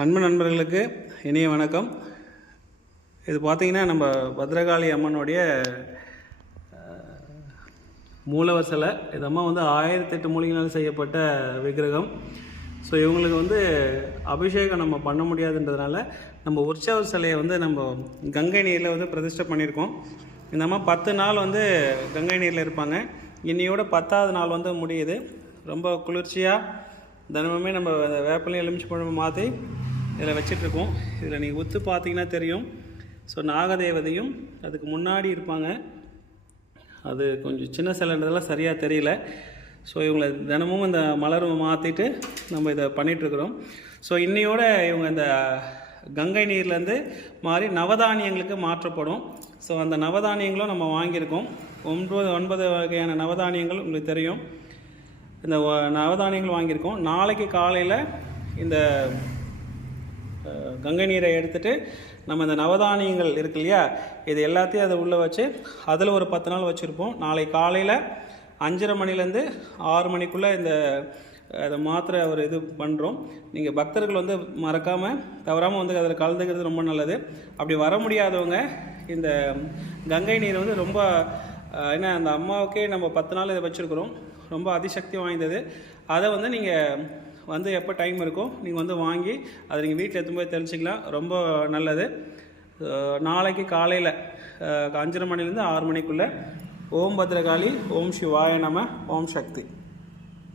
அன்பு நண்பர்களுக்கு இனிய வணக்கம். இது பார்த்திங்கன்னா நம்ம பத்ரகாளி அம்மனுடைய மூலவர் சிலை. இது அம்மா 1008 மூலிகைனால் செய்யப்பட்ட விக்கிரகம். ஸோ இவங்களுக்கு அபிஷேகம் நம்ம பண்ண முடியாதுன்றதுனால நம்ம உற்சவர் சிலையை நம்ம கங்கை நீரில் பிரதிஷ்டை பண்ணியிருக்கோம். இந்த அம்மா 10 நாள் கங்கை நீரில் இருப்பாங்க. இன்னையோட 10ஆவது நாள் முடியுது. ரொம்ப குளிர்ச்சியாக தினமுமே நம்ம வேப்பிலையும் எலுமிச்சை பழமும் மாற்றி இதில் வச்சிட்ருக்கோம். இதில் நீங்கள் உத்து பார்த்தீங்கன்னா தெரியும். ஸோ நாகதேவதையும் அதுக்கு முன்னாடி இருப்பாங்க. அது கொஞ்சம் சின்ன சிலைன்றதெல்லாம் சரியாக தெரியல. ஸோ இவங்களை தினமும் இந்த மலர் மாற்றிட்டு நம்ம இதை பண்ணிகிட்ருக்குறோம். ஸோ இன்னையோட இவங்க இந்த கங்கை நீர்லேருந்து மாறி நவதானியங்களுக்கு மாற்றப்படும். ஸோ அந்த நவதானியங்களும் நம்ம வாங்கியிருக்கோம். 9 வகையான நவதானியங்கள் உங்களுக்கு தெரியும். இந்த நவதானியங்கள் வாங்கியிருக்கோம். நாளைக்கு காலையில் இந்த கங்கை நீரை எடுத்துகிட்டு நம்ம இந்த நவதானியங்கள் இருக்கு இல்லையா, இது எல்லாத்தையும் அதை உள்ளே வச்சு அதில் ஒரு 10 நாள் வச்சுருப்போம். நாளை காலையில் 5:30 மணிலேருந்து 6 மணிக்குள்ளே அதை மாத்திரை ஒரு இது பண்ணுறோம். நீங்கள் பக்தர்கள் மறக்காமல் தவறாமல் அதில் கலந்துக்கிறது ரொம்ப நல்லது. அப்படி வர முடியாதவங்க இந்த கங்கை நீர் ரொம்ப ஏன்னா அந்த அம்மாவுக்கே நம்ம 10 நாள் இதை வச்சுருக்குறோம். ரொம்ப அதிசக்தி வாய்ந்தது. அதை நீங்கள் எப்போ டைம் இருக்கோ நீங்கள் வாங்கி அதை நீங்கள் வீட்டில் எடுத்து போய் தெளிச்சிக்கலாம். ரொம்ப நல்லது. நாளைக்கு காலையில் 5:30 மணிலேருந்து 6 மணிக்குள்ளே ஓம் பத்ரகாளி, ஓம் சிவாய நம, ஓம் சக்தி.